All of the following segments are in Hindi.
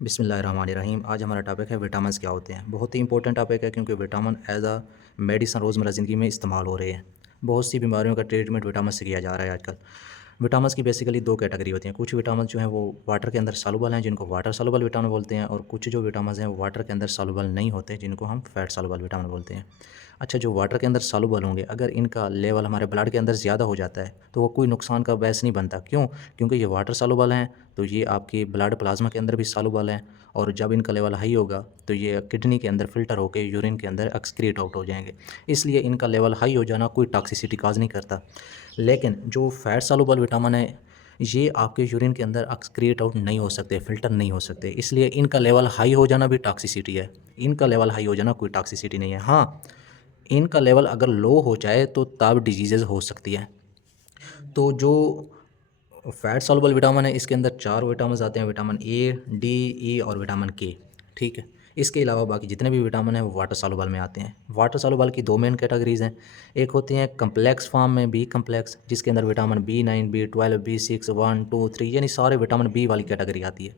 बिस्मिल्लाहिर्रहमानिर्रहीम। आज हमारा टॉपिक है विटामिन्स क्या होते हैं। बहुत ही इंपॉर्टेंट टॉपिक है क्योंकि विटामिन एज अ मेडिसन रोज़मर्रा ज़िंदगी में इस्तेमाल हो रहे हैं। बहुत सी बीमारियों का ट्रीटमेंट विटामिन से किया जा रहा है आजकल। विटामिन्स की बेसिकली दो कैटेगरी होती हैं। कुछ विटामिन जो हैं वो वाटर के अंदर सॉल्युबल हैं जिनको वाटर सॉल्युबल विटामिन बोलते हैं, और कुछ जो विटामिन हैं वो वाटर के अंदर सॉल्युबल नहीं होते जिनको हम फैट सॉल्युबल विटामिन बोलते हैं। अच्छा, जो वाटर के अंदर सॉल्युबल होंगे, अगर इनका लेवल हमारे ब्लड के अंदर ज़्यादा हो जाता है तो वो कोई नुकसान का बायस नहीं बनता। क्यों? क्योंकि ये वाटर सॉल्युबल हैं, तो ये आपके ब्लड प्लाज्मा के अंदर भी सॉल्युबल हैं, और जब इनका लेवल हाई होगा तो ये किडनी के अंदर फ़िल्टर होकर यूरिन के अंदर एक्सक्रीट आउट हो जाएंगे। इसलिए इनका लेवल हाई हो जाना कोई टॉक्सिसिटी काज नहीं करता। लेकिन जो फैट सॉल्युबल विटामिन है, ये आपके यूरिन के अंदर एक्सक्रीट आउट नहीं हो सकते, फ़िल्टर नहीं हो सकते, इसलिए इनका लेवल हाई हो जाना भी टॉक्सिसिटी है। इनका लेवल हाई हो जाना कोई टॉक्सिसिटी नहीं है। हाँ, इनका लेवल अगर लो हो जाए तो तब डिजीज़ेज़ हो सकती है। तो जो फैट सॉल्युबल विटामिन है, इसके अंदर 4 विटामिन्स आते हैं: विटामिन ए, डी, ई और विटामिन के। ठीक है। इसके अलावा बाकी जितने भी विटामिन हैं वो वाटर सॉल्युबल में आते हैं। वाटर सॉल्युबल की 2 मेन कैटेगरीज़ हैं। एक होती हैं कम्प्लेक्स फॉर्म में, बी कम्प्लेक्स, जिसके अंदर विटामिन B9, B12, B6, 1, 2, 3 यानी सारे विटामिन बी वाली कैटेगरी आती है।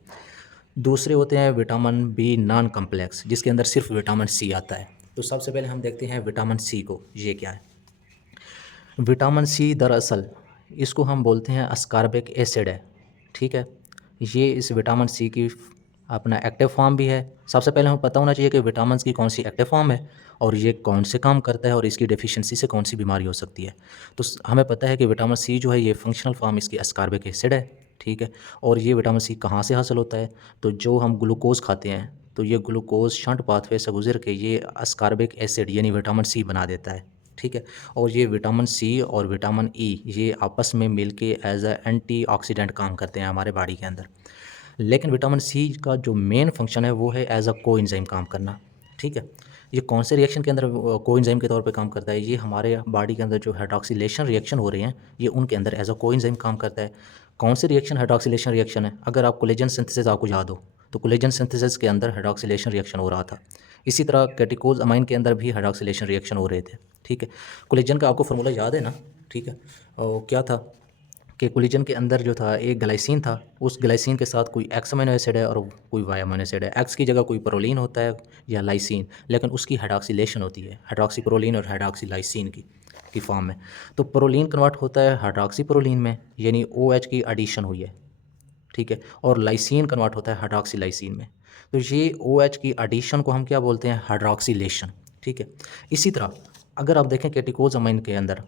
दूसरे होते हैं विटामिन बी नॉन कम्प्लेक्स, जिसके अंदर सिर्फ विटामिन सी आता है। तो सबसे पहले हम देखते हैं विटामिन सी को, ये क्या है। विटामिन सी दरअसल इसको हम बोलते हैं अस्कॉर्बिक एसिड है। ठीक है। ये इस विटामिन सी की अपना एक्टिव फॉर्म भी है। सबसे पहले हमें पता होना चाहिए कि विटामिन की कौन सी एक्टिव फॉर्म है और ये कौन से काम करता है और इसकी डेफिशिएंसी से कौन सी बीमारी हो सकती है। तो हमें पता है कि विटामिन सी जो है ये फंक्शनल फॉर्म इसकी अस्कॉर्बिक एसिड है। ठीक है। और ये विटामिन सी कहाँ से हासिल होता है? तो जो हम ग्लूकोज़ खाते हैं तो ये ग्लूकोज़ शंट पाथवे से गुजर के ये अस्कॉर्बिक एसिड यानी विटामिन सी बना देता है। ठीक है। और ये विटामिन सी और विटामिन ई ये आपस में मिलके एज अ एंटीऑक्सीडेंट काम करते हैं हमारे बॉडी के अंदर। लेकिन विटामिन सी का जो मेन फंक्शन है वो है एज अ कोएंजाइम काम करना। ठीक है। ये कौन से रिएक्शन के अंदर कोएंजाइम के तौर पे काम करता है? ये हमारे बॉडी के अंदर जो हाइड्रॉक्सिलेशन रिएक्शन हो रहे हैं ये उनके अंदर एज अ कोएंजाइम काम करता है। कौन से रिएक्शन हाइड्रॉक्सिलेशन रिएक्शन है? अगर आप कोलेजन सिंथेसिस आपको याद हो तो कोलेजन सिंथेसिस के अंदर हाइड्रॉक्सिलेशन रिएक्शन हो रहा था। इसी तरह कैटिकोज अमाइन के अंदर भी हाइड्रॉक्सिलेशन रिएक्शन हो रहे थे। ठीक है। कोलेजन का आपको फार्मूला याद है ना? ठीक है। और क्या था कि कोलेजन के अंदर जो था एक ग्लाइसिन था, उस ग्लाइसिन के साथ कोई एक्स अमीनो एसिड है और कोई वाई अमीनो एसिड है। एक्स की जगह कोई प्रोलीन होता है या लाइसिन, लेकिन उसकी हाइड्रॉक्सिलेशन होती है हाइड्रॉक्सी प्रोलीन और हाइड्रॉक्सी लाइसिन की फॉर्म में। तो प्रोलीन कन्वर्ट होता है हाइड्रॉक्सी प्रोलीन में, यानी OH की एडिशन हुई है। ठीक है। और लाइसिन कन्वर्ट होता है हाइड्रॉक्सी लाइसिन में। तो ये OH की एडिशन को हम क्या बोलते हैं? हाइड्रॉक्सिलेशन। ठीक है। इसी तरह अगर आप देखें कैटिकोज अमाइन के अंदर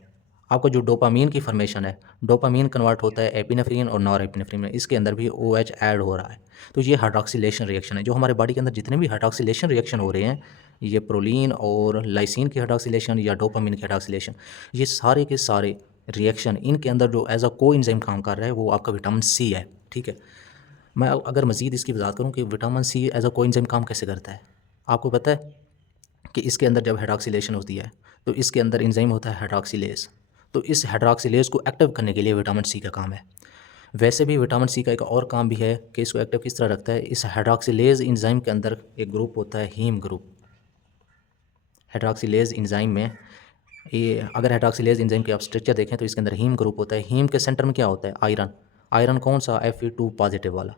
आपका जो डोपामीन की फॉर्मेशन है, डोपामीन कन्वर्ट होता है एपिनेफ्रिन और नॉर एपिनेफ्रिन में, इसके अंदर भी OH ऐड हो रहा है। तो ये हाइड्रॉक्सिलेशन रिएक्शन है। जो हमारे बॉडी के अंदर जितने भी हाइड्रॉक्सिलेशन रिएक्शन हो रहे हैं, ये प्रोलीन और लाइसिन की हाइड्रॉक्सिलेशन या डोपामीन की हाइड्रॉक्सिलेशन, ये सारे के सारे रिएक्शन इनके अंदर जो एज अ कोएंजाइम काम कर रहा है वो आपका विटामिन सी है। ठीक है। मैं अगर मज़ीद इसकी वज़ाहत करूँ कि vitamin C as a coenzyme काम कैसे करता है, आपको पता है कि इसके अंदर जब हाइड्रॉक्सिलेशन होती है तो इसके अंदर एंजाइम होता है हाइड्रॉक्सिलेज। तो इस हाइड्रॉक्सिलेज को एक्टिव करने के लिए विटामिन सी का काम है। वैसे भी विटामिन सी का एक और काम भी है कि इसको एक्टिव किस तरह रखता है। इस हाइड्रॉक्सिलेज एंजाइम के अंदर एक ग्रुप होता है हीम ग्रुप। हाइड्रॉक्सिलेज एंजाइम में ये अगर हाइड्रॉक्सिलेज एंजाइम के आप स्ट्रक्चर देखें तो इसके अंदर हीम ग्रुप होता है। हीम के सेंटर में क्या होता है? आयरन। आयरन कौन सा? Fe2 पॉजिटिव वाला।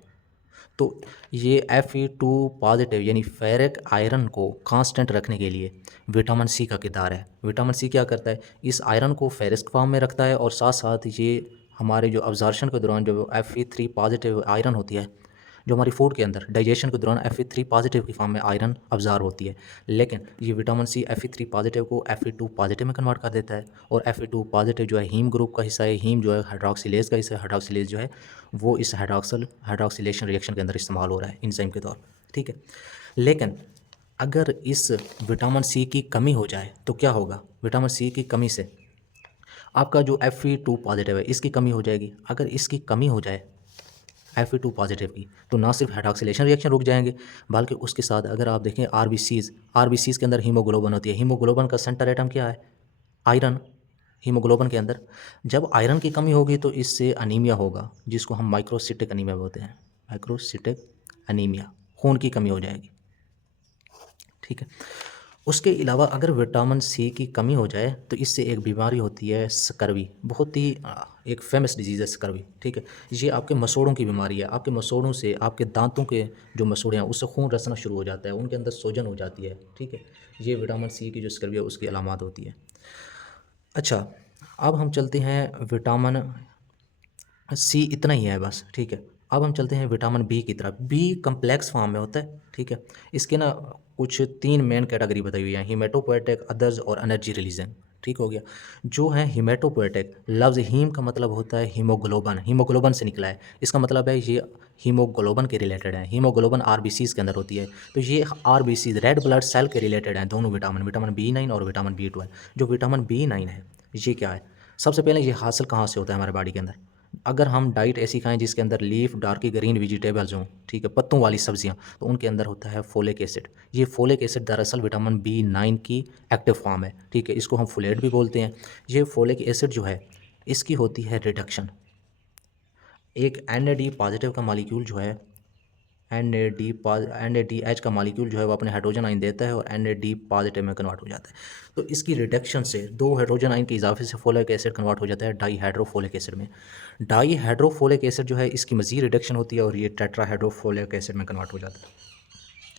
तो ये Fe2 पॉजिटिव यानी फेरिक आयरन को कांस्टेंट रखने के लिए विटामिन सी का किरदार है। विटामिन सी क्या करता है? इस आयरन को फेरिक फॉर्म में रखता है और साथ साथ ये हमारे जो अब्जॉर्प्शन के दौरान जो Fe3 पॉजिटिव आयरन होती है, जो हमारी फूड के अंदर डाइजेशन के दौरान Fe3 पॉजिटिव की फॉर्म में आयरन अब्जॉर्ब होती है, लेकिन ये विटामिन सी Fe3 पॉजिटिव को Fe2 पॉजिटिव में कन्वर्ट कर देता है। और Fe2 पॉजिटिव जो है हीम ग्रुप का हिस्सा है। हीम जो है हाइड्रॉक्सिलेज का हिस्सा है। हाइड्रॉक्सिलेज जो है वो इस हाइड्रॉक्सिलेशन रिएक्शन के अंदर इस्तेमाल हो रहा है एंजाइम के तौर। ठीक है। लेकिन अगर इस विटामिन सी की कमी हो जाए तो क्या होगा? विटामिन सी की कमी से आपका जो Fe2 पॉजिटिव है इसकी कमी हो जाएगी। अगर इसकी कमी हो जाए Fe2 पॉजिटिव की, तो ना सिर्फ हाइड्रॉक्सिलेशन रिएक्शन रुक जाएंगे, बल्कि उसके साथ अगर आप देखें आरबीसीज़ के अंदर हीमोग्लोबिन होती है। हीमोग्लोबिन का सेंटर एटम क्या है? आयरन। हीमोग्लोबिन के अंदर जब आयरन की कमी होगी तो इससे अनीमिया होगा, जिसको हम माइक्रोसिटिक अनीमिया बोलते हैं। माइक्रोसिटिक अनीमिया, खून की कमी हो जाएगी। ठीक है। उसके अलावा अगर विटामिन सी की कमी हो जाए तो इससे एक बीमारी होती है स्कर्वी, बहुत ही एक फेमस डिजीज़ है स्कर्वी, ठीक है। ये आपके मसूड़ों की बीमारी है, आपके मसूड़ों से आपके दांतों के जो मसूड़े हैं उससे खून रसना शुरू हो जाता है, उनके अंदर सूजन हो जाती है, ठीक है। ये विटामिन सी की जो स्कर्वी है उसकी अलामत होती है। अच्छा, अब हम चलते हैं विटामिन सी इतना ही है बस, ठीक है। अब हम चलते हैं विटामिन बी की तरफ। बी कम्प्लेक्स फॉर्म में होता है, ठीक है। इसके ना कुछ 3 मेन कैटेगरी बताई हुई हैं, हीमेटोपोएटिक, अदर्स और एनर्जी रिलीजन, ठीक हो गया। जो है हीमेटोपोएटिक, लफ्ज़ हीम का मतलब होता है हीमोग्लोबिन, हीमोग्लोबिन से निकला है। इसका मतलब है ये हीमोग्लोबिन के रिलेटेड है। हीमोग्लोबिन आरबीसीज़ के अंदर होती है। तो ये आरबीसीज़ रेड ब्लड सेल के रिलेटेड हैं दोनों विटामिन, विटामिन बी9 और विटामिन बी12। जो विटामिन बी9 है ये क्या है? सबसे पहले ये हासिल कहाँ से होता है हमारे बॉडी के अंदर? अगर हम डाइट ऐसी खाएं जिसके अंदर लीफ डार्क ग्रीन वेजिटेबल्स हों, ठीक है, पत्तों वाली सब्जियां, तो उनके अंदर होता है फोलिक एसिड। ये फोलिक एसिड दरअसल विटामिन बी9 की एक्टिव फॉर्म है, ठीक है। इसको हम फोलेट भी बोलते हैं। ये फोलिक एसिड जो है इसकी होती है रिडक्शन। एक एन पॉजिटिव का मालिक्यूल जो है एन ए डी एच का मालिक्यूल जो है वो अपने हाइड्रोजन आइन देता है और एन पॉजिटिव में कन्वर्ट हो जाता है। तो इसकी रिडक्शन से दो हाइड्रोजन आइन के इजाफे से फोलिक एसिड कन्वर्ट हो जाता है डाईहाइड्रोफोलिक एसिड में। डाईहाइड्रोफोलिक एसिड जो है इसकी मज़ीद रिडक्शन होती है और ये टेट्राहाइड्रोफोलिक एसिड में कन्वर्ट हो जाता है।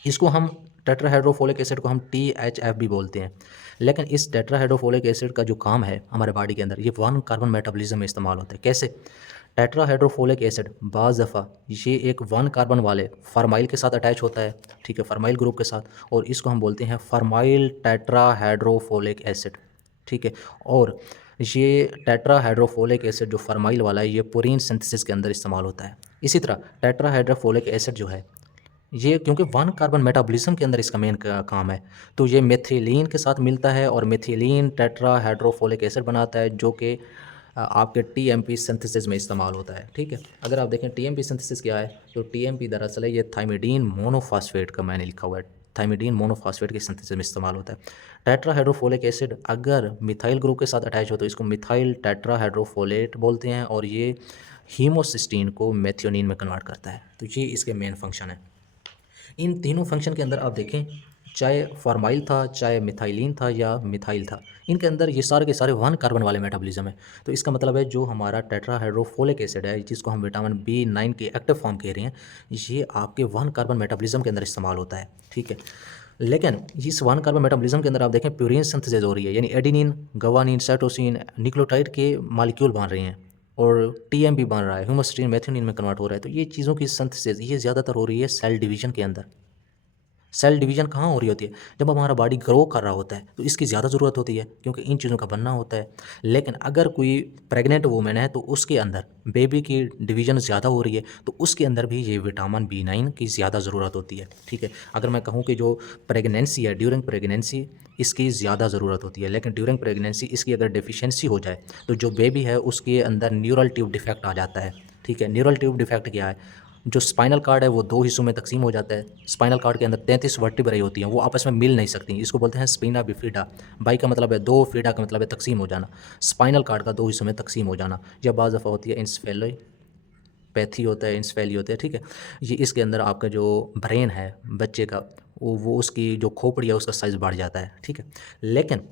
इसको हम टेट्राहाइड्रोफोलिक एसिड को हम THF भी बोलते हैं। लेकिन इस टेट्राहाइड्रोफोलिक एसिड का जो काम है हमारे बॉडी के अंदर, ये 1 कार्बन मेटाबॉलिज्म में इस्तेमाल होता है। कैसे? टेट्राहाइड्रोफोलिक एसिड बाज़ दफ़ा ये एक 1 कार्बन वाले फार्माइल के साथ अटैच होता है, ठीक है, फार्माइल ग्रुप के साथ, और इसको हम बोलते हैं फार्माइल टेट्राहाइड्रोफोलिक एसिड, ठीक है। और ये टेट्राहाइड्रोफोलिक एसिड जो फार्माइल वाला है ये पुरीन सिंथेसिस के अंदर इस्तेमाल होता है। इसी तरह टेट्राहाइड्रोफोलिक एसिड जो है ये क्योंकि 1 कार्बन मेटाबॉलिज्म के अंदर इसका मेन काम है, तो ये मेथिलीन के साथ मिलता है और मेथिलीन टेट्राहाइड्रोफोलिक एसिड बनाता है जो कि आपके टीएमपी सिंथेसिस में इस्तेमाल होता है, ठीक है। अगर आप देखें टीएमपी सिंथेसिस क्या है, तो टीएमपी दरअसल है ये थाइमिडीन मोनोफॉस्फेट का मैंने लिखा हुआ है, थाइमिडीन मोनोफॉस्फेट के सिंथेसिस में इस्तेमाल होता है। टेट्राहाइड्रोफोलिक एसिड अगर मिथाइल ग्रुप के साथ अटैच हो तो इसको मिथाइल टेट्राहाइड्रोफोलेट बोलते हैं और ये हीमोसिस्टीन को मेथियोनिन में कन्वर्ट करता है। तो ये इसके मेन फंक्शन है। इन तीनों फंक्शन के अंदर आप देखें, चाहे फॉर्माइल था, चाहे मिथाइलिन था या मिथाइल था, इनके अंदर ये सारे के सारे 1 कार्बन वाले मेटाबॉलिज्म है। तो इसका मतलब है जो हमारा टेट्राहाइड्रोफोलिक एसिड है जिसको हम विटामिन बी9 की एक्टिव फॉर्म कह रहे हैं, ये आपके 1 कार्बन मेटाबॉलिज्म के अंदर इस्तेमाल होता है, ठीक है। लेकिन इस 1 कार्बन मेटाबॉलिज्म के अंदर आप देखें प्यूरिन सिंथेसिस हो रही है, यानी एडिनिन, गवानिन, साइटोसिन, न्यूक्लियोटाइड के मालिक्यूल बन रहे हैं और टीएमपी बन रहा है, ह्यूमोसिस्टीन मेथियोनिन में कन्वर्ट हो रहा है। तो ये चीज़ों की सिंथेसिस ये ज़्यादातर हो रही है सेल डिवीजन के अंदर। सेल डिवीजन कहाँ हो रही होती है? जब हमारा बॉडी ग्रो कर रहा होता है तो इसकी ज़्यादा ज़रूरत होती है क्योंकि इन चीज़ों का बनना होता है। लेकिन अगर कोई प्रेग्नेंट वूमेन है तो उसके अंदर बेबी की डिवीजन ज़्यादा हो रही है तो उसके अंदर भी ये विटामिन बी9 की ज़्यादा ज़रूरत होती है, ठीक है। अगर मैं कहूँ कि जो प्रेगनेंसी है, ड्यूरिंग प्रेगनेंसी इसकी ज़्यादा ज़रूरत होती है, लेकिन ड्यूरिंग प्रेगनेंसी इसकी अगर डेफिशिएंसी हो जाए तो जो बेबी है उसके अंदर न्यूरल ट्यूब डिफेक्ट आ जाता है, ठीक है। न्यूरल ट्यूब डिफेक्ट क्या है? जो स्पाइनल कार्ड है वो 2 हिस्सों में तकसीम हो जाता है। स्पाइनल कार्ड के अंदर 33 वर्टिब्राe होती हैं, वो आपस में मिल नहीं सकती, इसको बोलते हैं स्पिना बिफिडा। बाई का मतलब है 2, फीडा का मतलब है तकसीम हो जाना। स्पाइनल कार्ड का 2 हिस्सों में तकसीम हो जाना, या बाज़ दफ़ा होती है इंसफेलोपैथी होता है, इंसफेली होता है, ठीक है। ये इसके अंदर आपका जो ब्रेन है बच्चे का वो उसकी जो खोपड़ी है उसका साइज़ बढ़ जाता है, ठीक है। लेकिन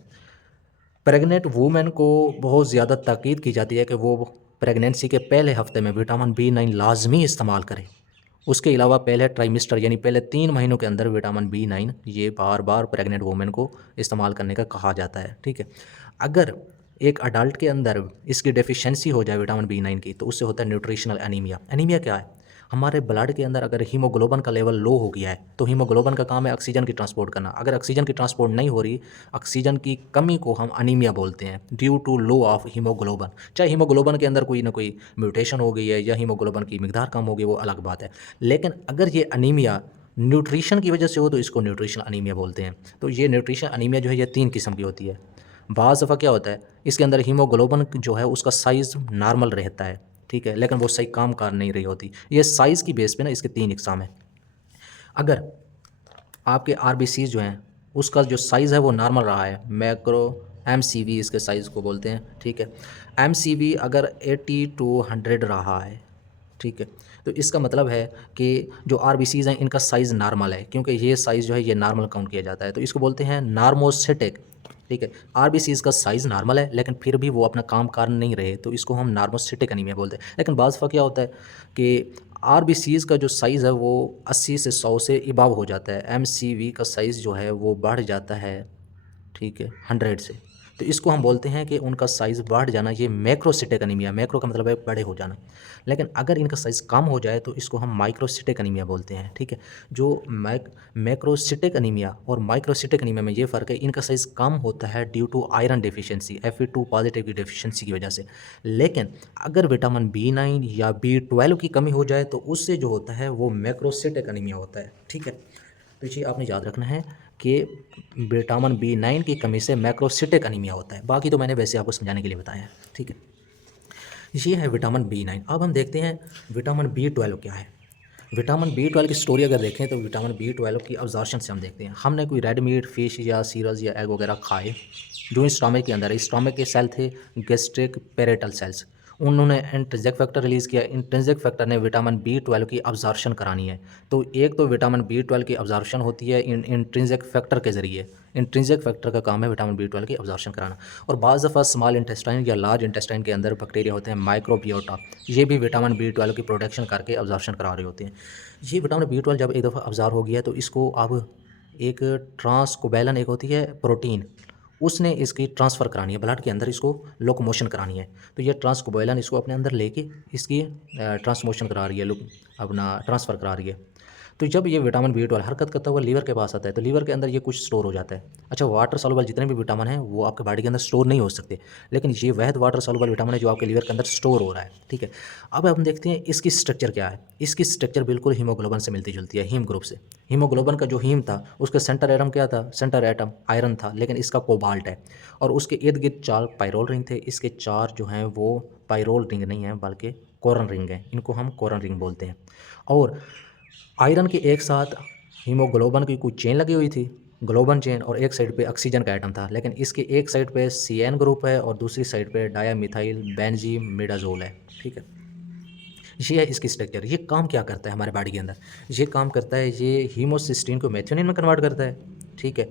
प्रेग्नेंट वूमेन को बहुत ज़्यादा ताकीद की जाती है कि वो प्रेगनेंसी के पहले हफ्ते में विटामिन बी9 लाजमी इस्तेमाल करें। उसके अलावा पहले ट्राइमेस्टर यानी पहले 3 महीनों के अंदर विटामिन बी9 ये बार बार प्रेग्नेंट वूमेन को इस्तेमाल करने का कहा जाता है, ठीक है। अगर एक अडल्ट के अंदर इसकी डेफिशिएंसी हो जाए विटामिन बी9 की तो उससे होता है न्यूट्रिशनल एनीमिया। एनीमिया क्या है? हमारे ब्लड के अंदर अगर हीमोग्लोबिन का लेवल लो हो गया है तो हीमोग्लोबिन का काम है ऑक्सीजन की ट्रांसपोर्ट करना। अगर ऑक्सीजन की ट्रांसपोर्ट नहीं हो रही, ऑक्सीजन की कमी को हम अनीमिया बोलते हैं, due to low of haemoglobin. चाहे हीमोग्लोबिन के अंदर कोई ना कोई म्यूटेशन हो गई है या हीमोग्लोबिन की मिकदार कम हो गई, वो अलग बात है। लेकिन अगर ये अनीमिया न्यूट्रिशन की वजह से हो तो इसको न्यूट्रिशनल अनीमिया बोलते हैं। तो ये न्यूट्रिशन अनीमिया जो है ये 3 किस्म की होती है। बाज़ दफ़ा क्या होता है, इसके अंदर हीमोग्लोबिन जो है उसका साइज़ नॉर्मल रहता है, ठीक है, लेकिन वो सही काम कर नहीं रही होती। ये साइज़ की बेस पे ना इसके 3 इकसाम हैं। अगर आपके आरबीसीज जो हैं उसका जो साइज़ है वो नॉर्मल रहा है, मैक्रो एमसीवी इसके साइज़ को बोलते हैं, ठीक है। एमसीवी अगर 80 to 100 रहा है, ठीक है, तो इसका मतलब है कि जो आरबीसीज़ हैं इनका साइज़ नॉर्मल है, क्योंकि ये साइज़ जो है ये नॉर्मल काउंट किया जाता है, तो इसको बोलते हैं नॉर्मोसिटिक। ठीक है, आरबीसीज़ का साइज़ नॉर्मल है लेकिन फिर भी वो अपना काम कर नहीं रहे, तो इसको हम नॉर्मोसिटिक एनीमिया बोलते हैं। लेकिन बाज़ दफ़ा क्या होता है कि आरबीसीज़ का जो साइज़ है वो 80 से 100 से इबाव हो जाता है, एमसीवी का साइज़ जो है वो बढ़ जाता है, ठीक है, 100 से। तो इसको हम बोलते हैं कि उनका साइज़ बढ़ जाना, ये मैक्रोसिटिक एनीमिया, मैक्रो का मतलब है बड़े हो जाना। लेकिन अगर इनका साइज़ कम हो जाए तो इसको हम माइक्रोसिटिक एनीमिया बोलते हैं, ठीक है। जो मैक्रोसिटिक एनीमिया और माइक्रोसिटिक एनीमिया में ये फ़र्क है, इनका साइज़ कम होता है due to iron deficiency, Fe2 positive की डेफिशिएंसी की वजह से। लेकिन अगर विटामिन B9 या B12 की कमी हो जाए तो उससे जो होता है वो मैक्रोसिटिक एनीमिया होता है, ठीक है। तो ये आपने याद रखना है कि विटामिन B9 की कमी से मैक्रोसिटिक एनीमिया होता है। बाकी तो मैंने वैसे आपको समझाने के लिए बताया है, ठीक है। ये है विटामिन B9। अब हम देखते हैं विटामिन B12 क्या है। विटामिन B12 की स्टोरी अगर देखें तो विटामिन B12 की अब्जॉर्प्शन से हम देखते हैं। हमने कोई रेड मीट, फिश या सीरल्स या एग वगैरह खाए जो स्टमक के अंदर है। स्टमक के सेल थे गैस्ट्रिक पेरेटल सेल्स, उन्होंने इंट्रिंसिक फैक्टर रिलीज़ किया। इंट्रिंसिक फैक्टर ने विटामिन B12 की अब्जॉर्प्शन करानी है। तो एक तो विटामिन B12 की अब्जॉर्प्शन होती है इंट्रिंसिक फैक्टर के ज़रिए। इंट्रिंसिक फैक्टर का काम है विटामिन B12 की अब्जॉर्प्शन कराना। और बाज़ दफ़ा स्मॉल इंटेस्टाइन या लार्ज इंटेस्टाइन के अंदर बैक्टीरिया होते हैं माइक्रोबियोटा, ये भी विटामिन B12 की प्रोडक्शन करके अब्जॉर्प्शन करा रहे होते हैं। ये विटामिन B12 जब एक दफ़ा अब्ज़ॉर्ब हो गया तो इसको अब एक ट्रांसकोबैलन एक होती है प्रोटीन, उसने इसकी ट्रांसफ़र करानी है ब्लड के अंदर, इसको लोकोमोशन करानी है। तो ये ट्रांसकोबैलन इसको अपने अंदर लेके इसकी ट्रांसमोशन करा रही है, अपना ट्रांसफ़र करा रही है। तो जब ये विटामिन B12 हरकत करता हुआ लीवर के पास आता है तो लीवर के अंदर ये कुछ स्टोर हो जाता है। अच्छा, वाटर सॉल्युबल जितने भी विटामिन हैं वो आपके बॉडी के अंदर स्टोर नहीं हो सकते, लेकिन ये वह वाटर सॉल्युबल विटामिन है जो आपके लीवर के अंदर स्टोर हो रहा है, ठीक है। अब हम देखते हैं इसकी स्ट्रक्चर क्या है। इसकी स्ट्रक्चर बिल्कुल हीमोग्लोबिन से मिलती जुलती है, हीम ग्रुप से। हीमोग्लोबिन का जो हीम था उसका सेंटर एटम क्या था? सेंटर एटम आयरन था, लेकिन इसका कोबाल्ट है। और उसके इर्द गिर्द 4 पायरोल रिंग थे। इसके 4 जो हैं वो पायरोल रिंग नहीं हैं बल्कि कोरन रिंग हैं, इनको हम कोरन रिंग बोलते हैं। और आयरन के एक साथ हीमोग्लोबिन की कुछ चेन लगी हुई थी, ग्लोबन चेन, और एक साइड पे ऑक्सीजन का एटम था, लेकिन इसके एक साइड पे CN ग्रुप है और दूसरी साइड पे डायामिथाइल बेंजीमिडाजोल है, ठीक है। ये है इसकी स्ट्रक्चर। ये काम क्या करता है हमारे बॉडी के अंदर? ये काम करता है, ये हीमोसिस्टीन को मेथियोनिन में कन्वर्ट करता है, ठीक है।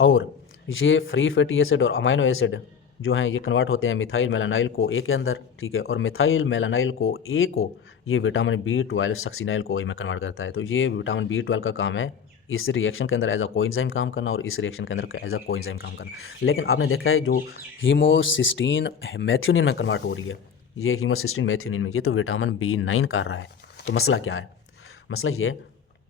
और ये फ्री फैटी एसिड और अमाइनो एसिड जो हैं ये कन्वर्ट होते हैं मिथाइल मेलानाइल को ए के अंदर, ठीक है। और मिथाइल मेलानाइल को ए को ये विटामिन B12 सक्सिनाइल को ए में कन्वर्ट करता है। तो ये विटामिन B12 का काम है इस रिएक्शन के अंदर एज अ कोएंजाइम काम करना और इस रिएक्शन के अंदर एज अ कोएंजाइम काम करना। लेकिन आपने देखा है जो हीमोसिस्टीन मेथियोनिन में कन्वर्ट हो रही है, ये हीमोसिस्टीन मेथियोनिन में, ये तो विटामिन B9 कर रहा है। तो मसला क्या है? मसला ये,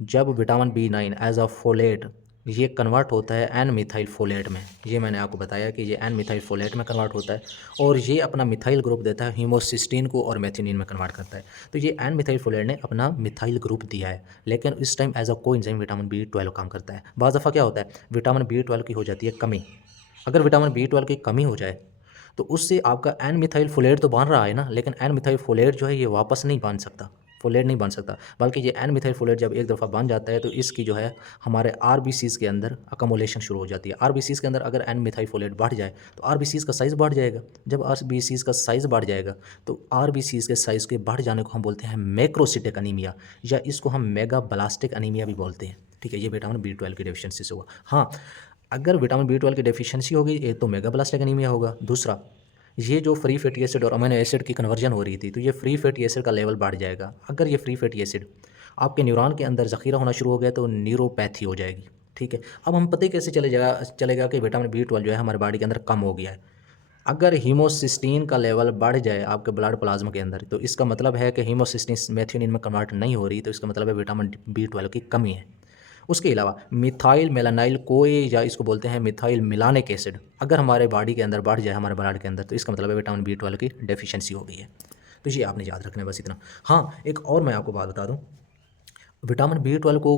जब vitamin B9 as a folate ये कन्वर्ट होता है एन मिथाइल फोलेट में, ये मैंने आपको बताया कि ये एन मिथाइल फोलेट में कन्वर्ट होता है और ये अपना मिथाइल ग्रुप देता है हीमोसिस्टीन को और मेथियोनिन में कन्वर्ट करता है। तो ये एन मिथाइल फोलेट ने अपना मिथाइल ग्रुप दिया है, लेकिन इस time as a coenzyme vitamin B12 काम करता है। बाज़ दफ़ा क्या होता है, विटामिन B12 की हो जाती है कमी। अगर विटामिन B12 की कमी हो जाए तो उससे आपका एन मिथाइल फोलेट तो बन रहा है ना, लेकिन एन मिथाइल फोलेट जो है ये वापस नहीं बन सकता, फोलेट नहीं बन सकता, बल्कि ये एन मिथाइल फोलेट जब एक दफ़ा बन जाता है तो इसकी जो है हमारे आरबीसीज़ के अंदर अकोमोलेशन शुरू हो जाती है। आरबीसीज़ के अंदर अगर एन मिथाइल फोलेट बढ़ जाए तो आरबीसीज़ का साइज़ बढ़ जाएगा। जब आरबीसीज़ का साइज़ बढ़ जाएगा तो आरबीसीज़ के साइज़ के बढ़ जाने को हम बोलते हैं मैक्रोसिटिक अनीमिया, या इसको हम मेगा ब्लास्टिक अनीमिया भी बोलते हैं, ठीक है। ये विटामिन B12 की डेफिशिएंसी से हुआ। हाँ, अगर विटामिन B12 की डेफिशिएंसी होगी एक तो मेगा ब्लास्टिक एनीमिया होगा। दूसरा, ये जो फ्री फैटी एसिड और अमीनो एसिड की कन्वर्जन हो रही थी तो ये फ्री फैटी एसिड का लेवल बढ़ जाएगा। अगर ये फ्री फैटी एसिड आपके न्यूरॉन के अंदर ज़ख़ीरा होना शुरू हो गया तो न्यूरोपैथी हो जाएगी, ठीक है। अब हम पता ही कैसे चलेगा कि विटामिन B12 जो है हमारे बॉडी के अंदर कम हो गया है। अगर हीमोसिस्टीन का लेवल बढ़ जाए आपके ब्लड प्लाज्मा के अंदर तो इसका मतलब है कि हीमोसिस्टीन मेथियोनिन में कन्वर्ट नहीं हो रही, तो इसका मतलब है विटामिन B12 की कमी है। उसके अलावा मिथाइल मेलानाइल कोए, या इसको बोलते हैं मिथाइल मिलानिक एसिड, अगर हमारे बॉडी के अंदर बढ़ जाए हमारे ब्लड के अंदर तो इसका मतलब है विटामिन B12 की डेफिशिएंसी हो गई है। तो ये आपने याद रखना है, बस इतना। हाँ, एक और मैं आपको बात बता दूँ, विटामिन B12 को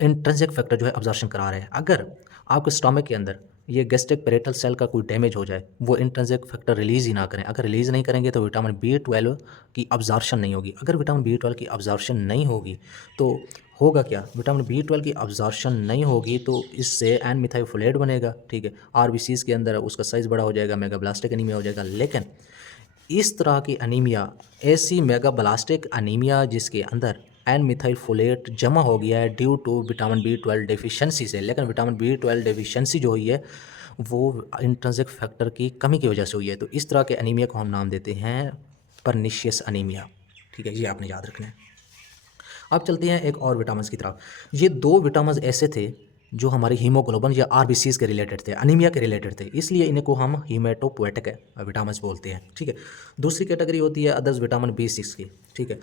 इंट्रिंसिक फैक्टर जो है अब्जॉर्प्शन करा रहे हैं। अगर आपके स्टमक के अंदर ये गैस्ट्रिक पेरेटल सेल का कोई डैमेज हो जाए, वो इंट्रिंसिक फैक्टर रिलीज़ ही ना करें, अगर रिलीज़ नहीं करेंगे तो विटामिन B12 की अब्जॉर्प्शन नहीं होगी। अगर विटामिन B12 की अब्जॉर्प्शन नहीं होगी तो होगा क्या, विटामिन B12 की अब्जॉर्प्शन नहीं होगी तो इससे एन मिथाइल बनेगा, ठीक है। आरबीसीज़ के अंदर उसका साइज़ बड़ा हो जाएगा, मेगाब्लास्टिक एनीमिया हो जाएगा। लेकिन इस तरह की अनीमिया ऐसी मेगाब्लास्टिक अनीमिया जिसके अंदर एन मिथाइल फोलेट जमा हो गया है due to vitamin B12 deficiency से। लेकिन विटामिन B12 डेफिशिएंसी जो हुई है वो इंट्रिंसिक फैक्टर की कमी की वजह से हुई है। तो इस तरह के अनीमिया को हम नाम देते हैं परनिशियस अनीमिया। ठीक है, ये आपने याद रखना है। अब चलते हैं एक और विटामिन की तरफ। ये दो विटामिन ऐसे थे जो हमारी हीमोग्लोबिन या आरबीसीज के रिलेटेड थे, अनीमिया के रिलेटेड थे, इसलिए इनको हम हीमेटोपोएटिक विटामिन बोलते हैं। ठीक है, दूसरी कैटेगरी होती है अदर्स विटामिन B6 की। ठीक है,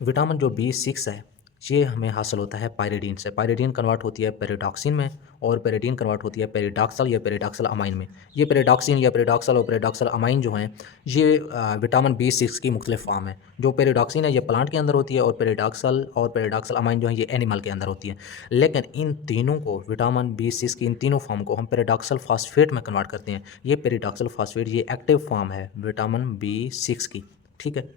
विटामिन जो B6 है ये हमें हासिल होता है पायरिडीन से। पायरिडीन कन्वर्ट होती है पेरिडॉक्सिन में और पेरिडीन कन्वर्ट होती है पेरिडॉक्सल या पेरिडॉक्सल अमाइन में। ये पेरिडॉक्सिन या पेरिडॉक्सल और पेरिडॉक्सल अमाइन जो हैं ये विटामिन B6 की मुख्तलिफ फॉर्म है। जो पेरिडॉक्सिन है ये प्लांट के अंदर होती है और पेरिडॉक्सल अमाइन जो है ये एनिमल के अंदर होती है। लेकिन इन तीनों को विटामिन B6 की इन तीनों फॉर्म को हम पेरिडॉक्सल फास्फेट में कन्वर्ट करते हैं। ये पेरिडॉक्सल फास्फेट ये एक्टिव फॉर्म है विटामिन B6 की। ठीक है,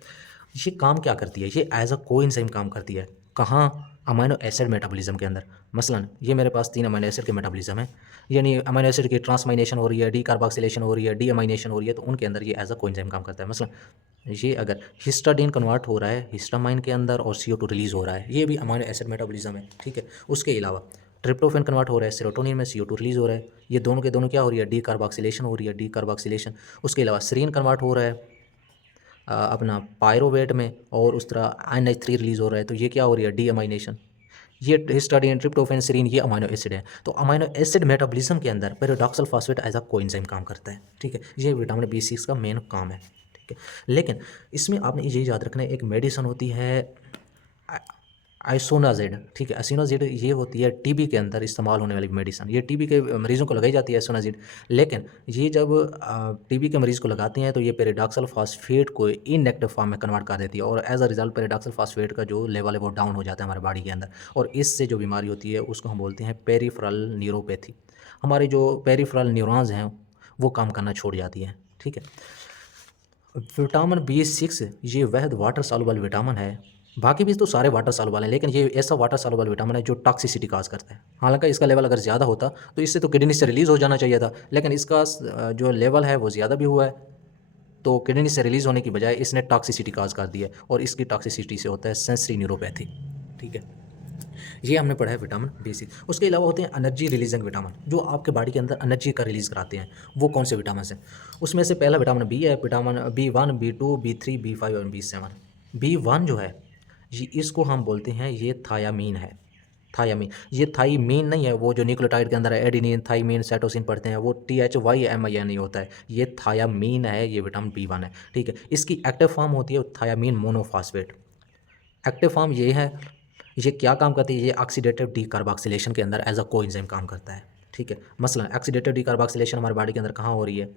ये काम क्या करती है? ये एज अ कोएंजाइम काम करती है। कहाँ? अमीनो एसिड मेटाबॉलिज्म के अंदर। मसलन ये मेरे पास 3 अमीनो एसिड के मेटाबॉलिज्म है, यानी अमीनो एसिड की ट्रांसमाइनेशन हो रही है, डी कार्बोक्सिलेशन हो रही है, डी अमाइनेशन हो रही है, तो उनके अंदर ये एज अ कोएंजाइम काम करता है। मसलन ये अगर हिस्टाडीन कन्वर्ट हो रहा है हिस्टामाइन के अंदर और CO2 रिलीज़ हो रहा है, ये भी अमीनो एसिड मेटाबॉलिज्म है। ठीक है, उसके अलावा ट्रिप्टोफैन कन्वर्ट हो रहा है सेरोटोनिन में, CO2 रिलीज़ हो रहा है। ये दोनों के दोनों क्या हो रही है? डी कार्बोक्सिलेशन हो रही है, डी कार्बोक्सिलेशन। उसके अलावा सेरीन कन्वर्ट हो रहा है अपना पायरोवेट में और उस तरह NH3 रिलीज़ हो रहा है, तो ये क्या हो रही है? D amination. ये हिस्टाडीन ट्रिप्टोफैन सेरीन ये अमीनो एसिड है। तो अमीनो एसिड मेटाबॉलिज्म के अंदर पेरिडॉक्सल फास्फेट एज अ कोएंजाइम काम करता है। ठीक है, ये विटामिन B6 का मेन काम है। ठीक है, लेकिन इसमें आपने ये याद रखना है एक मेडिसिन होती है आइसोनाजेड। ठीक है, आइसोनाजेड ये होती है टीबी के अंदर इस्तेमाल होने वाली मेडिसिन। ये टीबी के मरीज़ों को लगाई जाती है आइसोनाजेड। लेकिन ये जब टीबी के मरीज़ को लगाते हैं तो ये पेरिडॉक्सल फास्फेट को इनएक्टिव फॉर्म में कन्वर्ट कर देती है और एज अ रिजल्ट पेरिडॉक्सल फास्फेट का जो लेवल है वो डाउन हो जाता है हमारे बॉडी के अंदर, और इससे जो बीमारी होती है उसको हम बोलते हैं पेरिफेरल न्यूरोपैथी। हमारे जो पेरिफेरल न्यूरॉन्स हैं वो काम करना छोड़ जाती हैं। ठीक है, विटामिन B6 ये वह वाटर सॉल्युबल विटामिन है। बाकी भी तो सारे वाटर सॉल्युबल हैं, लेकिन ये ऐसा वाटर सॉल्युबल विटामिन है जो टॉक्सिसिटी काज करता है। हालांकि इसका लेवल अगर ज़्यादा होता तो इससे तो किडनी से रिलीज़ हो जाना चाहिए था, लेकिन इसका जो लेवल है वो ज़्यादा भी हुआ है, तो किडनी से रिलीज़ होने की बजाय इसने टॉक्सिसिटी काज कर दी है और इसकी टॉक्सिसिटी से होता है सेंसरी न्यूरोपैथी। ठीक है, ये हमने पढ़ा है विटामिन B6। उसके अलावा होते हैं एनर्जी रिलीजिंग विटामिन जो आपके बॉडी के अंदर एनर्जी का रिलीज़ कराते हैं। वो कौन से विटामिन हैं? उसमें से पहला विटामिन B है, vitamin B1, B2, B3, B5 और B7। B1 जो है ये इसको हम बोलते हैं ये थायामीन है। थायामीन, ये थाइमीन नहीं है, वो जो न्यूक्लियोटाइड के अंदर है एडिनिन थाइमीन साइटोसिन पढ़ते हैं वो THYAMIN नहीं होता है, ये थायामीन है, ये विटामिन B1 है। ठीक है, इसकी एक्टिव फॉर्म होती है थायामीन मोनोफॉस्फेट। एक्टिव फॉर्म ये है, ये क्या काम करती है? ये ऑक्सीडेटिव डीकार्बोक्सिलेशन के अंदर एज अ कोएंजाइम काम करता है। ठीक है, मसलन ऑक्सीडेटिव डीकार्बोक्सिलेशन हमारे बॉडी के अंदर कहाँ हो रही है?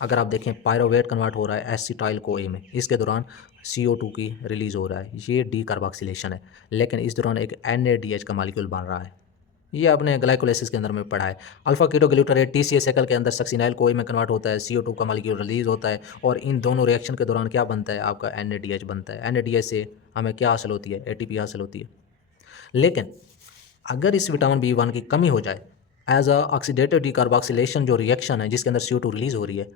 अगर आप देखें पायरोवेट कन्वर्ट हो रहा है एसिटाइल CoA में, इसके दौरान CO2 की रिलीज़ हो रहा है, ये डीकार्बोक्सिलेशन है। लेकिन इस दौरान एक NADH का मालिक्यूल बन रहा है, ये आपने ग्लाइकोलाइसिस के अंदर में पढ़ा है। अल्फा कीटोग्लूटारेट TCA साइकिल के अंदर सक्सिनाइल CoA में कन्वर्ट होता है, CO2 का मालिक्यूल रिलीज़ होता है और इन दोनों रिएक्शन के दौरान क्या बनता है? आपका NADH बनता है। NADH से हमें क्या हासिल होती है? ATP हासिल होती है। लेकिन अगर इस विटामिन B1 की कमी हो जाए एज अ ऑक्सीडेटिव डीकार्बोक्सिलेशन जो रिएक्शन है जिसके अंदर CO2 रिलीज़ हो रही है,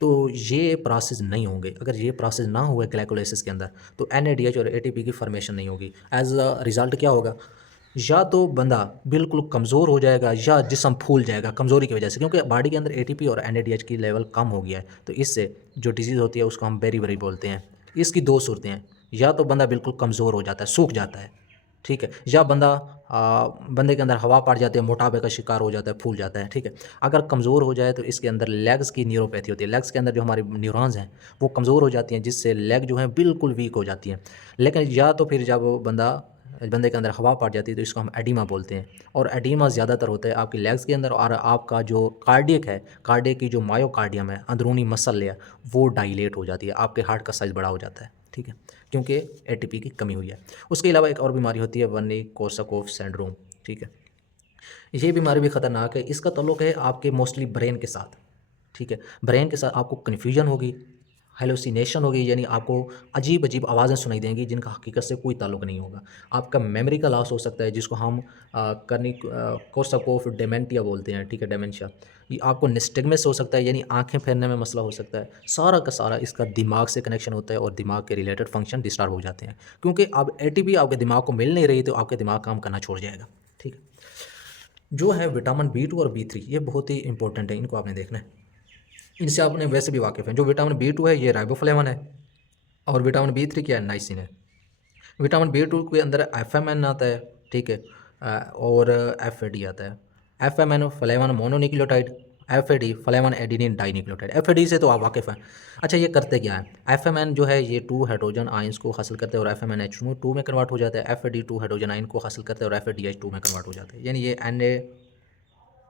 तो ये प्रोसेस नहीं होंगे। अगर ये प्रोसेस ना हुए ग्लाइकोलाइसिस के अंदर तो NADH और ATP की फॉर्मेशन नहीं होगी। एज अ रिज़ल्ट क्या होगा? या तो बंदा बिल्कुल कमज़ोर हो जाएगा या जिस्म फूल जाएगा कमज़ोरी की वजह से, क्योंकि बॉडी के अंदर ATP और NADH की लेवल कम हो गया है। तो इससे जो डिजीज़ होती है उसको हम बेरी बोलते हैं। इसकी दो सूरतें हैं, या तो बंदा बिल्कुल कमज़ोर हो जाता है, सूख जाता है। ठीक है, या बंदे के अंदर हवा पड़ जाती है, मोटापे का शिकार हो जाता है, फूल जाता है। ठीक है, अगर कमज़ोर हो जाए तो इसके अंदर लेग्स की न्यूरोपैथी होती है। लेग्स के अंदर जो हमारी न्यूरॉन्स हैं वो कमज़ोर हो जाती हैं, जिससे लेग जो है बिल्कुल वीक हो जाती हैं। लेकिन या तो फिर जब बंदे के अंदर हवा पड़ जाती है तो इसको हम एडीमा बोलते हैं, और एडीमा ज़्यादातर होता है आपकी लेग्स के अंदर, और आपका जो कार्डियक है, कार्डियक की जो मायोकार्डियम है, अंदरूनी मसल लेयर, वो डायलेट हो जाती है, आपके हार्ट का साइज़ बड़ा हो जाता है। ठीक है, क्योंकि ATP की कमी हुई है। उसके अलावा एक और बीमारी होती है वर्निकोसाकोफ सिंड्रोम। ठीक है, ये बीमारी भी ख़तरनाक है। इसका ताल्लुक़ है आपके मोस्टली ब्रेन के साथ। ठीक है, ब्रेन के साथ आपको कन्फ्यूजन होगी, हेलुसिनेशन होगी, यानी आपको अजीब अजीब आवाज़ें सुनाई देंगी जिनका हकीकत से कोई ताल्लुक नहीं होगा। आपका मेमोरी का लॉस हो सकता है, जिसको हम कोर्साकोफ डेमेंटिया बोलते हैं, ठीक है, डेमेंशिया। ये आपको निस्टिग्मस हो सकता है, यानी आंखें फेरने में मसला हो सकता है। सारा का सारा इसका दिमाग से कनेक्शन होता है और दिमाग के रिलेटेड फंक्शन डिस्टर्ब हो जाते हैं, क्योंकि अब एटीपी आपके दिमाग को मिल नहीं रही तो आपके दिमाग काम करना छोड़ जाएगा। ठीक है, जो है विटामिन B2 और B3 ये बहुत ही इंपॉर्टेंट है, इनको आपने देखना है। इनसे आपने वैसे भी वाकिफ़ हैं। जो विटामिन B2 है ये राइबोफ्लेविन है, और विटामिन B3 क्या है, नाइसिन है। विटामिन B2 के अंदर FMN आता है, ठीक है, और FAD आता है। FMN flavin mononucleotide, FAD flavin adenine dinucleotide. FAD से तो आप वाकिफ़ हैं। अच्छा, ये करते क्या है? FMN जो है ये 2 हाइड्रोजन आयंस को हासिल करते हैं और FMNH2 में कन्वर्ट हो जाता है। FAD 2 हाइड्रोजन आयन को हासिल करते हैं और FADH2 में कन्वर्ट हो जाता है। यानी ये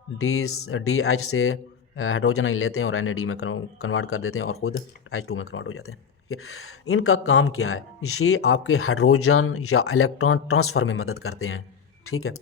NADH से हाइड्रोजन आयन लेते हैं और NAD में कन्वर्ट कर देते हैं और ख़ुद H2 में कन्वर्ट हो जाते हैं। ठीक है, इनका काम क्या है? ये आपके हाइड्रोजन या इलेक्ट्रॉन ट्रांसफ़र में मदद करते हैं। ठीक है,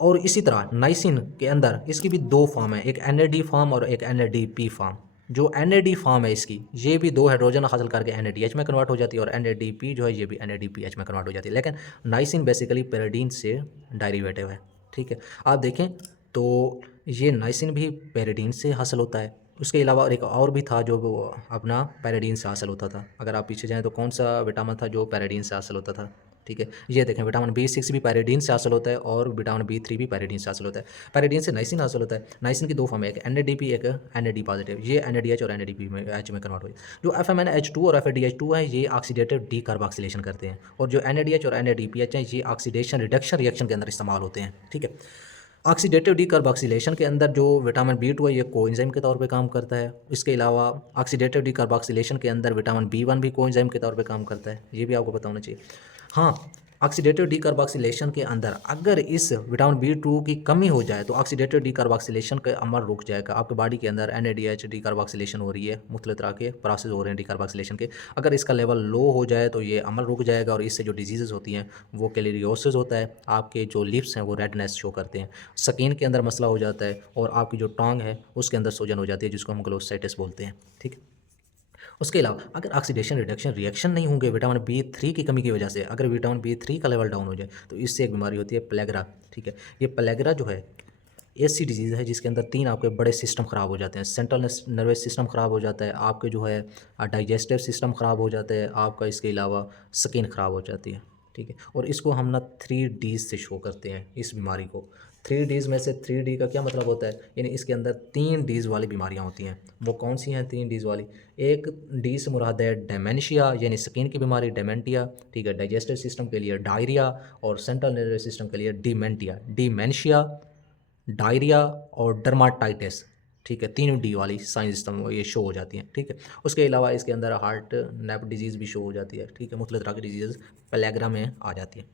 और इसी तरह नाइसिन के अंदर इसकी भी 2 फॉर्म है, एक NAD फॉर्म और एक NADP फॉर्म। जो NAD फॉर्म है इसकी, ये भी 2 हाइड्रोजन हासिल करके NADH में कन्वर्ट हो जाती है, और NADP जो है ये भी NADPH में कन्वर्ट हो जाती है। लेकिन नाइसिन बेसिकली पैराडीन से डेरिवेटिव है। ठीक है, आप देखें तो ये नाइसिन भी पैराडीन से हासिल होता है। उसके अलावा एक और भी था जो वो अपना पैराडीन से हासिल होता था। अगर आप पीछे जाएँ तो कौन सा विटामिन था जो पैराडीन से हासिल होता था? ठीक है, ये देखें विटामिन B6 भी पैराडीन से हासिल होता है और विटामिन B3 भी पैराडीन से हासिल होता है। पैराडीन से नाइसिन हासिल होता है। नाइसिन की 2 फॉर्म है, एक NADP एक NAD पॉजिटिव। ये NADH और NADP में H में कन्वर्ट हो जाए। जो FMNH2 और FADH2 है ये ऑक्सीडेटिव डीकार्बोक्सिलेशन करते हैं, और जो NADH और NADPH हैं ये ऑक्सीडेशन रिडक्शन रिएक्शन के अंदर इस्तेमाल होते हैं। ठीक है, ऑक्सीडेटिव डीकार्बोक्सिलेशन के अंदर जो विटामिन B2 है ये कोएंजाइम के तौर पे काम करता है। इसके अलावा ऑक्सीडेटिव डीकार्बोक्सिलेशन के अंदर विटामिन B1 भी कोएंजाइम के तौर पे काम करता है, ये भी आपको पता होना चाहिए। हाँ, ऑक्सीडेटिव डीकार्बोक्सिलेशन के अंदर अगर इस विटामिन B2 की कमी हो जाए तो ऑक्सीडेटिव डीकार्बोक्सिलेशन का अमल रुक जाएगा। आपके बॉडी के अंदर NADH डीकार्बोक्सिलेशन हो रही है, मुख्तलिफ तरह के प्रोसेस हो रहे हैं डीकार्बोक्सिलेशन के। अगर इसका लेवल लो हो जाए तो ये अमल रुक जाएगा, और इससे जो डिजीज़ होती हैं वो कैलेरियोसिस होता है, आपके जो लिप्स हैं वो रेडनेस शो करते हैं, स्किन के अंदर मसला हो जाता है, और आपकी जो टांग है उसके अंदर सूजन हो जाती है, जिसको हम ग्लोसाइटिस बोलते हैं। ठीक है, उसके अलावा अगर ऑक्सीडेशन रिडक्शन रिएक्शन नहीं होंगे विटामिन B3 की कमी की वजह से, अगर विटामिन B3 का लेवल डाउन हो जाए तो इससे एक बीमारी होती है प्लेगरा। ठीक है, ये प्लेगरा जो है ऐसी डिजीज़ है जिसके अंदर 3 आपके बड़े सिस्टम ख़राब हो जाते हैं। सेंट्रल नर्वस सिस्टम ख़राब हो जाता है, आपके जो है डाइजेस्टिव सिस्टम ख़राब हो जाता है आपका, इसके अलावा स्किन ख़राब हो जाती है। ठीक है, और इसको हम ना 3Ds से शो करते हैं इस बीमारी को। 3Ds में से 3D का क्या मतलब होता है, यानी इसके अंदर 3Ds वाली बीमारियां होती हैं। वो कौन सी हैं 3Ds वाली? एक डी से मुराद है डेमेंशिया, यानी स्किन की बीमारी डेमेंटिया। ठीक है, डाइजेस्टिव सिस्टम के लिए डायरिया, और सेंट्रल नर्वस सिस्टम के लिए डिमेंटिया। डिमेंशिया, डायरिया और डर्माटाइटिस। ठीक है, 3D वाली साइंस सिस्टम ये शो हो जाती हैं। ठीक है, उसके अलावा इसके अंदर हार्ट नेप डिजीज़ भी शो हो जाती है। ठीक है, मुख्तलिफ तरह की डिजीज़ प्लेग्रा में आ जाती है।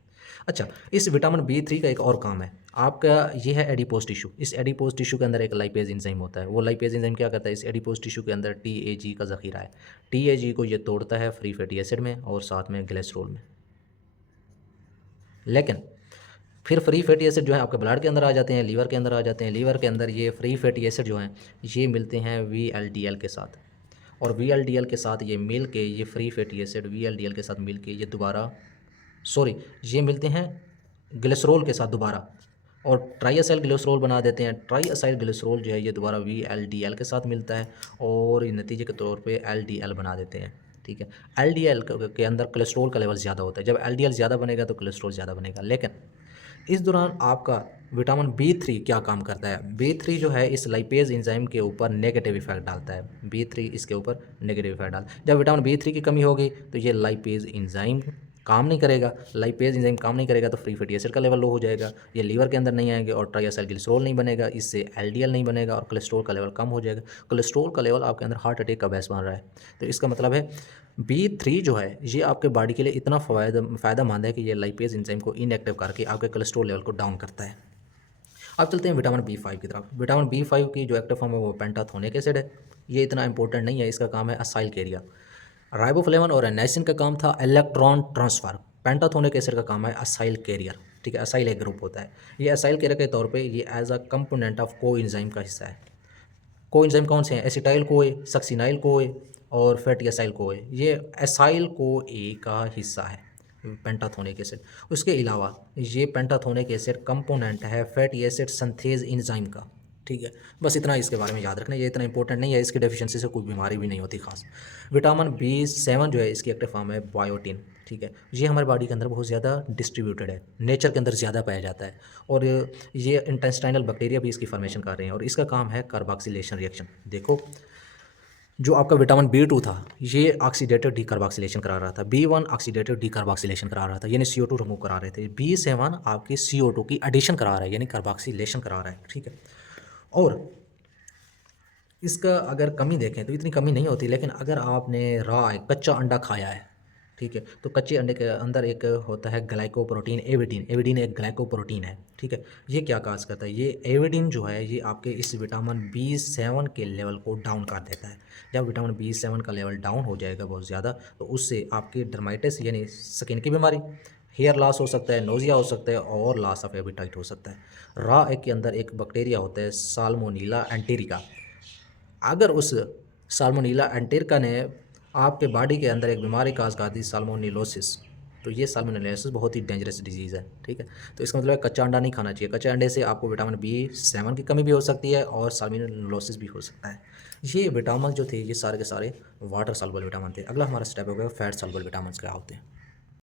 अच्छा, इस विटामिन B3 का एक और काम है आपका, ये है एडिपोज टिश्यू। इस एडिपोज टिश्यू के अंदर एक लाइपेज एंजाइम होता है। वो लाइपेज एंजाइम क्या करता है, इस एडिपोज टिश्यू के अंदर TAG का ज़ख़ीरा है। TAG को ये तोड़ता है फ्री फैटी एसिड में और साथ में ग्लिसरॉल में। लेकिन फिर फ्री फैटी एसिड जो है आपके ब्लड के अंदर आ जाते हैं, लीवर के अंदर आ जाते हैं। लीवर के अंदर ये फ्री फैटी एसिड जो हैं ये मिलते हैं VLDL के साथ, और VLDL के साथ ये मिल के, ये फ्री फैटी एसिड VLDL के साथ मिल के ये दोबारा ये मिलते हैं ग्लिसरॉल के साथ दोबारा, और ट्राइएसाइल ग्लिसरॉल बना देते हैं। ट्राइएसाइल ग्लिसरॉल जो है ये दोबारा VLDL के साथ मिलता है और ये नतीजे के तौर पे LDL बना देते हैं। ठीक है, LDL के अंदर कोलेस्ट्रॉल का लेवल ज़्यादा होता है। जब LDL ज़्यादा बनेगा तो कोलेस्ट्रॉल ज़्यादा बनेगा। लेकिन इस दौरान आपका विटामिन B3 क्या काम करता है? B3 जो है इस लाइपेज एंजाइम के ऊपर नेगेटिव इफेक्ट डालता है। B3 इसके ऊपर नेगेटिव इफेक्ट डालता है। जब विटामिन B3 की कमी होगी तो ये लाइपेज एंजाइम काम नहीं करेगा। लाइपेज एंजाइम काम नहीं करेगा तो फ्री फैटी एसिड का लेवल लो हो जाएगा, ये लीवर के अंदर नहीं आएंगे, और ट्राइएसाइल ग्लिसरॉल नहीं बनेगा, इससे LDL नहीं बनेगा और कोलेस्ट्रॉल का लेवल कम हो जाएगा। कोलेस्ट्रॉल का लेवल आपके अंदर हार्ट अटैक का बायस बन रहा है। तो इसका मतलब है B3 जो है ये आपके बॉडी के लिए इतना फ़ायदेमंद है कि ये लाइपेज एंजाइम को इनएक्टिव करके आपके कोलेस्ट्रॉल लेवल को डाउन करता है। अब चलते हैं विटामिन B5 की तरफ। विटामिन B5 की जो एक्टिव फॉर्म है वो पेंटाथोनिक एसिड है। ये इतना इंपॉर्टेंट नहीं है, इसका काम है असाइल कैरियर। राइबोफ्लेविन और नाइसिन का काम था इलेक्ट्रॉन ट्रांसफ़र। पेंटाथोनिक एसिड का काम है असाइल कैरियर। ठीक है, असाइल एक ग्रुप होता है। ये असाइल कैरियर के तौर पे ये as a component of coenzyme का हिस्सा है। कोएंजाइम कौन से हैं? एसिटाइल कोए, सक्सिनाइल कोए, और फैटी एसाइल को ए, ये एसाइल को ए का हिस्सा है पेंटाथोनिक एसिड। उसके अलावा ये पेंटाथोनिक एसिड कंपोनेंट है फैटी एसिड सिंथेज एंजाइम का। ठीक है, बस इतना इसके बारे में याद रखना, ये इतना इंपॉर्टेंट नहीं है, इसकी डेफिशिएंसी से कोई बीमारी भी नहीं होती खास। विटामिन B7 जो है इसकी एक्टिव फॉर्म है बायोटिन। ठीक है, ये हमारे बॉडी के अंदर बहुत ज़्यादा डिस्ट्रीब्यूटेड है, नेचर के अंदर ज़्यादा पाया जाता है, और ये इंटेस्टाइनल बैक्टीरिया भी इसकी फॉर्मेशन कर रहे हैं, और इसका काम है कार्बोक्सिलेशन रिएक्शन। देखो, जो आपका विटामिन B2 था ये ऑक्सीडेटिव डीकार्बोक्सिलेशन करा रहा था, B1 ऑक्सीडेटिव डीकार्बोक्सिलेशन करा रहा था यानी CO2 रिमूव करा रहे थे, B7 आपकी CO2 की एडिशन करा रहा है यानी कार्बोक्सिलेशन करा रहा है। ठीक है, और इसका अगर कमी देखें तो इतनी कमी नहीं होती, लेकिन अगर आपने कच्चा अंडा खाया है, ठीक है, तो कच्चे अंडे के अंदर एक होता है ग्लाइकोप्रोटीन एविडीन। एविडीन एक ग्लाइकोप्रोटीन है। ठीक है, ये क्या काज करता है, ये एविडीन जो है ये आपके इस विटामिन B7 के लेवल को डाउन कर देता है। जब विटामिन B7 का लेवल डाउन हो जाएगा बहुत ज़्यादा, तो उससे आपकी डर्माइटिस यानी स्किन की बीमारी, हेयर लॉस हो सकता है, नोजिया हो सकता है, और लॉस ऑफ एपिटाइट हो सकता है। रॉ एग के अंदर एक बैक्टीरिया होता है साल्मोनेला एंटेरिका। अगर उस साल्मोनेला एंटेरिका ने आपके बॉडी के अंदर एक बीमारी काज कर दी साल्मोनेलोसिस, तो ये साल्मोनेलोसिस बहुत ही डेंजरस डिजीज़ है। ठीक है, तो इसका मतलब है कच्चा अंडा नहीं खाना चाहिए। कच्चे अंडे से आपको विटामिन B7 की कमी भी हो सकती है और साल्मोनेलोसिस भी हो सकता है। ये विटामिन जो थे ये सारे के सारे वाटर सॉल्युबल विटामिन थे। अगला हमारा स्टेप हो गया फैट सॉल्युबल विटामिन क्या होते हैं।